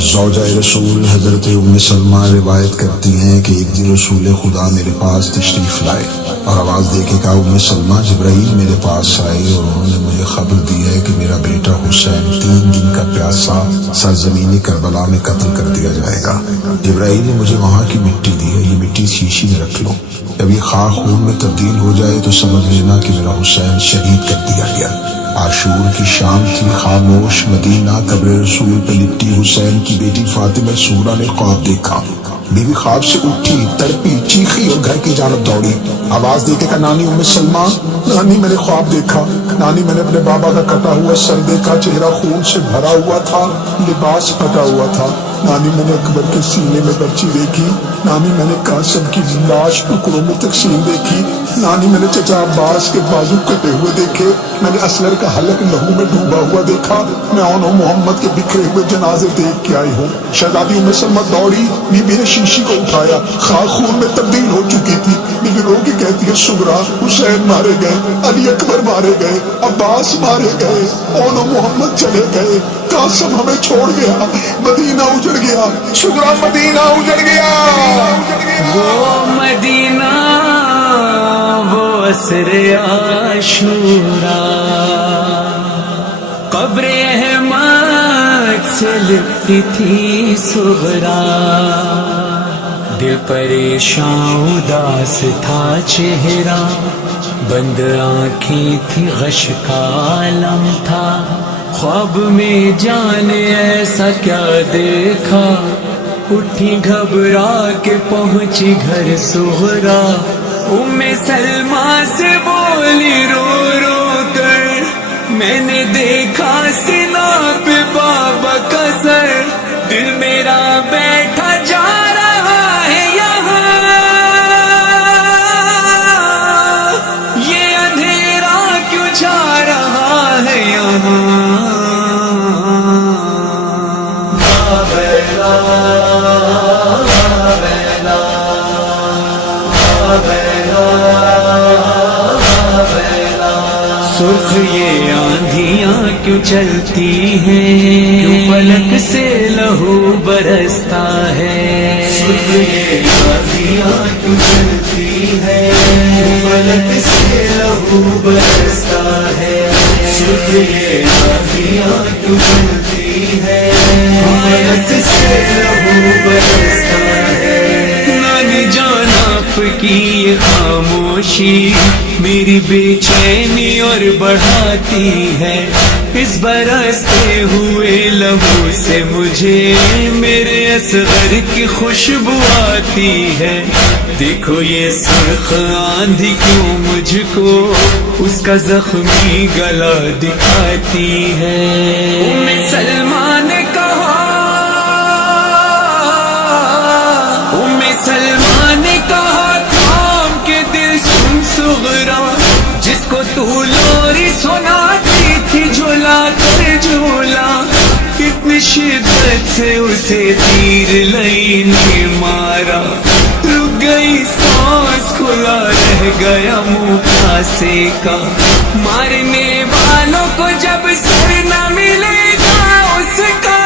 زوجہ رسول حضرت ام سلمہ روایت کرتی ہیں کہ ایک دن رسول خدا میرے پاس تشریف لائے اور آواز دے کے کہا ام سلمہ جبرائیل میرے پاس آئے اور انہوں نے مجھے خبر دی ہے کہ میرا بیٹا حسین 3 دن کا پیاسا سرزمین کربلا میں قتل کر دیا جائے گا۔ جبرائیل نے مجھے وہاں کی مٹی دی ہے، یہ مٹی شیشی میں رکھ لو، جب یہ خاک خون میں تبدیل ہو جائے تو سمجھ لینا کہ میرا حسین شہید کر دیا گیا۔ عاشور کی شام تھی، خاموش مدینہ، قبر رسول پہ لپٹی حسین کی بیٹی فاطمہ سغریٰ نے خواب دیکھا۔ بیوی خواب سے اٹھی، تڑپی، چیخی اور گھر کی جانب دوڑی، آواز دے کے کہا نانی ام سلمہ، نانی میں نے خواب دیکھا، نانی میں نے اپنے بابا کا کٹا ہوا سر دیکھا، چہرہ خون سے بھرا ہوا تھا، لباس پھٹا ہوا تھا، نانی میں نے اکبر کے سینے میں بچی دیکھی، نانی میں نے قاسم کی لاش ٹکڑوں میں تقسیم دیکھی، نانی میں نے چچا عباس کے بازو کٹے ہوئے دیکھے، میں نے اسلر کا حلق لہو میں ڈوبا ہوا دیکھا، میں اون محمد کے بکھرے ہوئے جنازے دیکھ کے آئی ہوں۔ شہزادی ام سلمہ دوڑی، بی بی نے شیشی کو اٹھایا، خاک خون میں تبدیل ہو چکی تھی، بی بی رو کے کہتی ہے سغریٰ حسین مارے گئے، علی اکبر مارے گئے، عباس مارے گئے، اون محمد چلے گئے، قاسم ہمیں چھوڑ گیا، مدینہ اجڑ گیا، سغریٰ مدینہ اجڑ گیا۔ وہ مدینہ، وہ عصر عاشورا، قبر احمد سے لپٹی تھی سغریٰ، دل پریشان اداس تھا چہرہ، بند آنکھیں تھی غش کا عالم تھا، خواب میں جانے ایسا کیا دیکھا، اٹھی گھبرا کے پہنچی گھر سغریٰ، ام سلمہ سے بولی رو رو کر، میں نے دیکھا سینہ پہ بابا کا سر، دل میرا بیٹھا جا رہا ہے یہاں، یہ اندھیرا کیوں جا رہا ہے یہاں۔ سرخ یہ آندھیاں کیوں چلتی ہیں، کیوں فلک سے لہو برستا ہے، سرخ یہ آندھیاں کیوں چلتی ہیں، کیوں فلک سے لہو برستا ہے، سرخ یہ آندھیاں کیوں چلتی ہیں، کیوں فلک سے لہو برستا ہے۔ نانی جان آپ کی یہ خاموشی میری بے چینی اور بڑھاتی ہے، اس برستے ہوئے لہو سے مجھے میرے اصغر کی خوشبو آتی ہے، دیکھو یہ سرخ آندھی کیوں مجھ کو اس کا زخمی گلا دکھاتی ہے۔ ام سلمہ نے کہا، ام سلمہ نے کہا تھام کے دل سن سغریٰ، جس کو تو لوری سناتی تھی جھولا کر جھولا، اتنی شدت سے اسے تیر لئی نے مارا، رک گئی سانس، کھلا رہ گیا منہ پھانسے کا، مارنے والوں کو جب سر نہ ملے گا اس کا،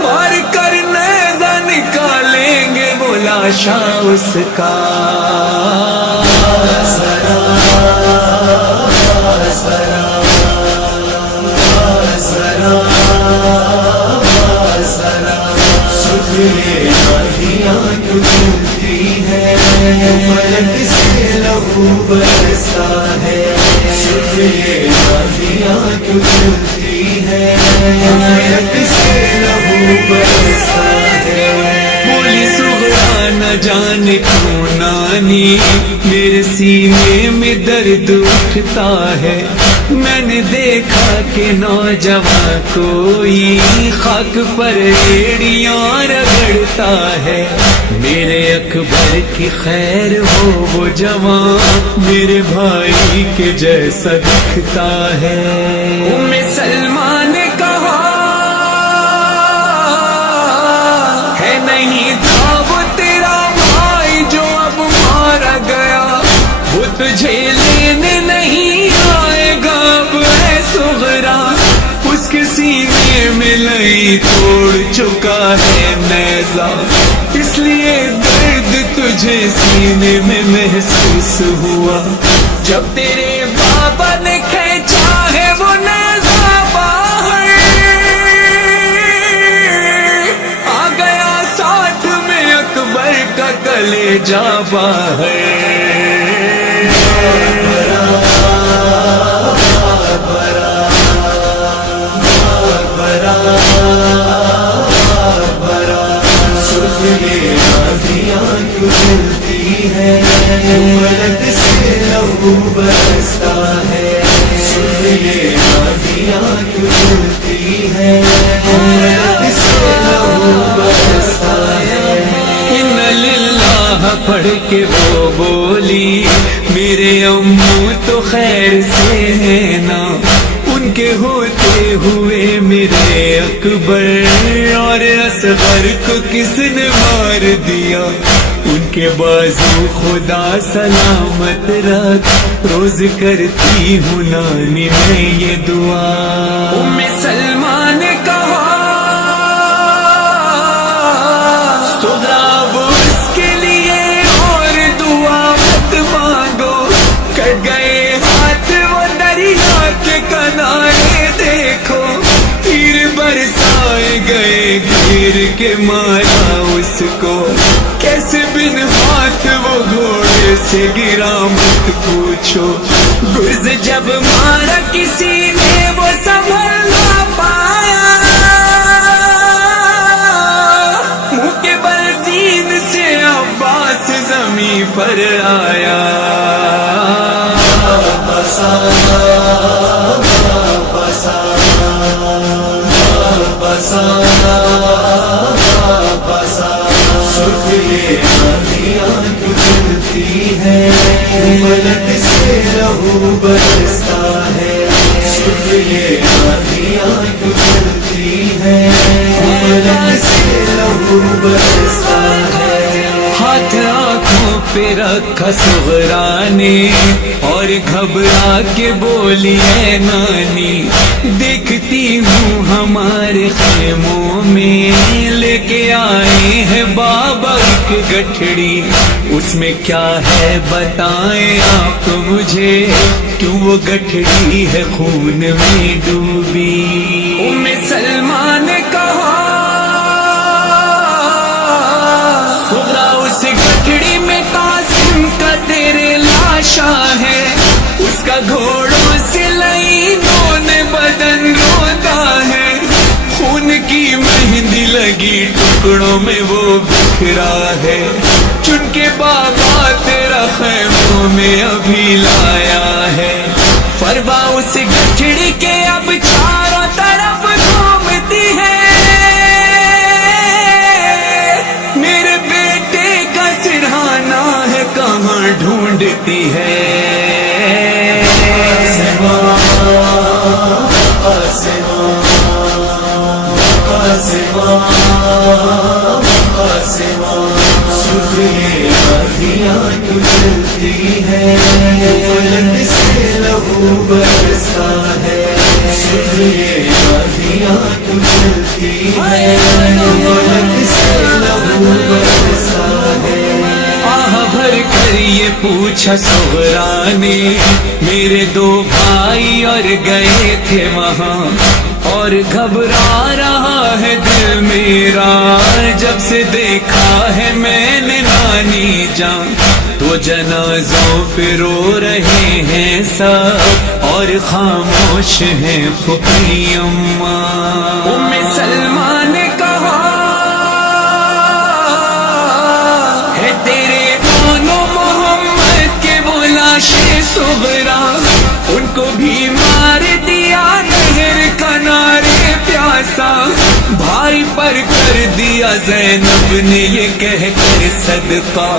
مار کر نیزہ نکالیں گے وہ لاشا اس کا۔ فلک سے لہو برستا ہے، یہ آندھیاں کیوں چلتی ہے، فلک سے لہو برستا ہے۔ بولی سغریٰ نہ جانے کیوں نانی میرے سینے میں درد اٹھتا ہے، میں نے دیکھا کہ نوجوان کوئی خاک پر ایڑیاں رگڑتا ہے، میرے اکبر کی خیر ہو وہ جوان میرے بھائی کے جیسا دکھتا ہے۔ ام سلمہ نے کہا ہے نہیں تھا وہ تیرا بھائی جو اب مارا گیا، وہ تجھے لینے نہیں آئے گا اب اے سغریٰ، اس کے سینے سینے میں لئی توڑ چکا ہے نیزہ، اس لیے درد تجھے سینے میں محسوس ہوا جب تیرے بابا نے کھینچا ہے وہ نیزہ باہر، آ گیا ساتھ میں اکبر کا کلیجہ باہر۔ چلتی ہے فلک سے لہو برستا ہے، یہ آندیاں کیوں چلتی ہے فلک سے لہو برستا ہے۔ ان للہ پڑھ کے وہ بولی میرے امو تو خیر سے ہے نا، ان کے ہوتے ہوئے میرے اکبر اور اصغر کو کس نے مار دیا، ان کے بازو خدا سلامت رکھ، روز کرتی ہوں نانی میں یہ دعا۔ ام سلمہ نے کہا سغرا وہ اس کے لیے اور دعا مت مانگو، کٹ گئے ہاتھ وہ دریا کے کنارے دیکھو، تیر برسائے گئے گھیر کے مارا اس کو، کیسے بن ہاتھ وہ گھوڑے سے گرا مت پوچھو، گرز جب مارا کسی نے وہ سنبھل نہ پایا، منہ کے بل زین سے عباس زمین پر آیا۔ فلک سے لہو برستا ہے، یہ آندیاں کیوں چلتی ہے فلک سے لہو برستا ہے۔ ہاتھ آنکھوں پہ رکھا سغرا نے اور گھبرا کے بولی اے نانی، دیکھتی ہوں ہمارے خیموں میں لے کے آئے ہیں بابا ایک گٹھڑی، اس میں کیا ہے بتائیں آپ مجھے، کیوں وہ گٹھڑی ہے خون میں ڈوبی۔ ام سلمہ نے کہا سغرا اس گٹھڑی میں قاسم کا تیرے لاشا ہے، اس کا گھوڑوں سے لعینوں نے بدن روتا ہے، خون کی مہندی لگی ٹکڑوں میں وہ بکھرا ہے، چن کے بابا تیرا خیموں میں ابھی لایا ہے، فروا اس گٹھڑی کے اب چاروں طرف گھومتی ہے، میرے بیٹے کا سرہانا ہے کہاں ڈھونڈتی ہے۔ کیوں چلتی ہے فلک سے لہو برستا ہے، یہ آندیاں کیوں چلتی ہے فلک سے لہو برستا ہے۔ آہ بھر کر یہ پوچھا سغرا نے، میرے دو بھائی اور گئے تھے وہاں، اور گھبرا رہا ہے دل میرا جب سے دیکھا ہے میں نے نانی جان، تو جنازوں پہ رو رہے ہیں سب اور خاموش ہیں پھپھی اماں۔ ام سلمہ نے کہا ہے تیرے دونوں محمد کے وہ لاشیں سغرا، ان کو بھی مار دیا نہر کنارے پیاسا، بھائی پر کر دیا زینب نے یہ کہہ کر صدقہ،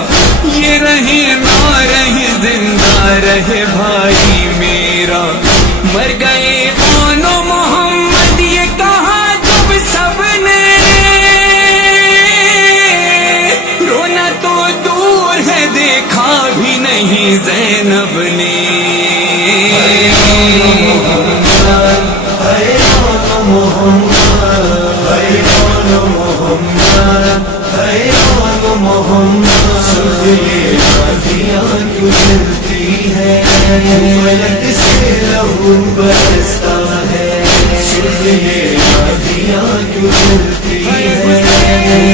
یہ رہے نہ رہے زندہ رہے بھائی میرا، مر گئے دونوں محمد یہ کہا جب سب نے، رونا تو دور ہے دیکھا بھی نہیں زینب نے۔ محمد فلک سے لہو برستا ہے، سرخ یہ آندھیاں کیوں چلتی ہے،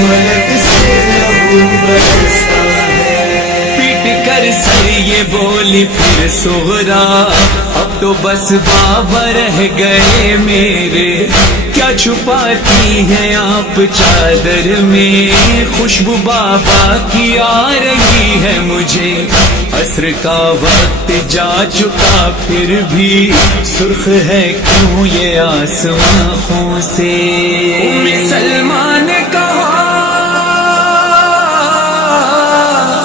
فلک سے لہو برستا ہے۔ پیٹ کر سر یہ بولی پھر سغرا، اب تو بس بابا رہ گئے میرے، کیا چھپاتی ہیں آپ چادر میں، خوشبو بابا کی آ رہی ہے مجھے، عصر کا وقت جا چکا پھر بھی سرخ ہے کیوں یہ آسمان خوں سے۔ ام سلمہ نے کہا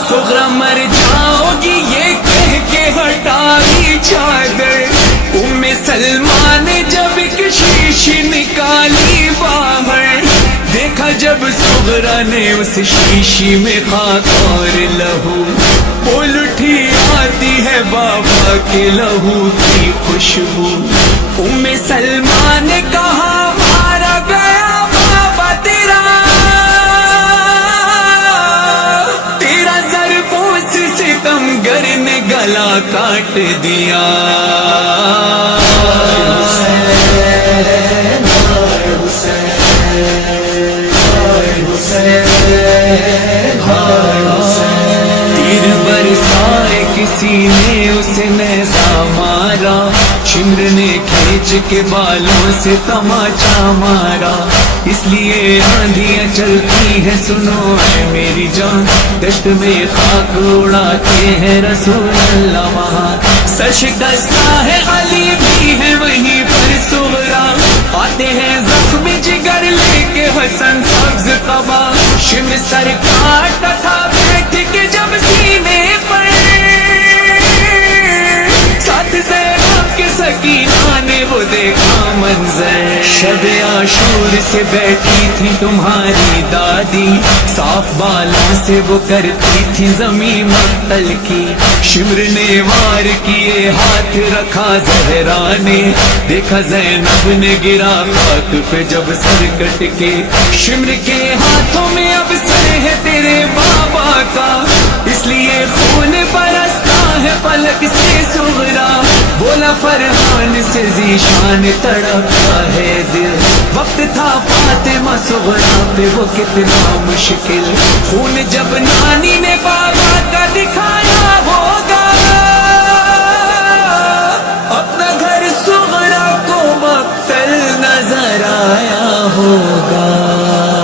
سغرا مر جاؤ گی یہ کہہ کے ہٹائی چادر، ام سلمہ نے جب ایک شیشی نکالی باہر، دیکھا جب سغرا نے اس شیشی میں خاک اور لہو، بول اٹھی آتی ہے بابا کے لہو کی خوشبو۔ ام سلمہ نے کہا مارا گیا بابا تیرا، تیرا ضربوں سے ستمگر نے گلا کاٹ دیا۔ تیر برسائے کسی نے اسے نیزہ مارا، شمر نے کھینچ کے بالوں سے تماچا مارا، اس لیے آندھیاں چلتی ہیں سنو اے میری جان، دشت میں خاک اڑاتے ہیں رسول اللہ وہاں، سر شکستہ ہے علی بھی ہے وہیں پر سغرا، آتے ہیں زخم جگر لے کے حسن سبز قبا، شمر سر کاٹا تھا بیٹھ کے جب سینے پر، ساتھ زینب کے سکینہ نے وہ دیکھا منظر، شب عاشور سے بیٹھی تھی تمہاری دادی، صاف بالوں سے وہ کرتی تھی زمین مقتل کی، شمر نے وار کیے ہاتھ رکھا زہرا نے، دیکھا زینب نے گرا خاک پہ جب سر کٹ کے، شمر کے ہاتھوں میں اب سر ہے تیرے بابا کا، اس لیے خون برستا ہے فلک سے سغرا، بولا فرحان سے ذیشان تڑپتا ہے دل، وقت تھا فاطمہ سغرا پہ وہ کتنا مشکل، خون جب نانی نے بابا کا دکھایا ہوگا، اپنا گھر سغرا کو مقتل نظر آیا ہوگا۔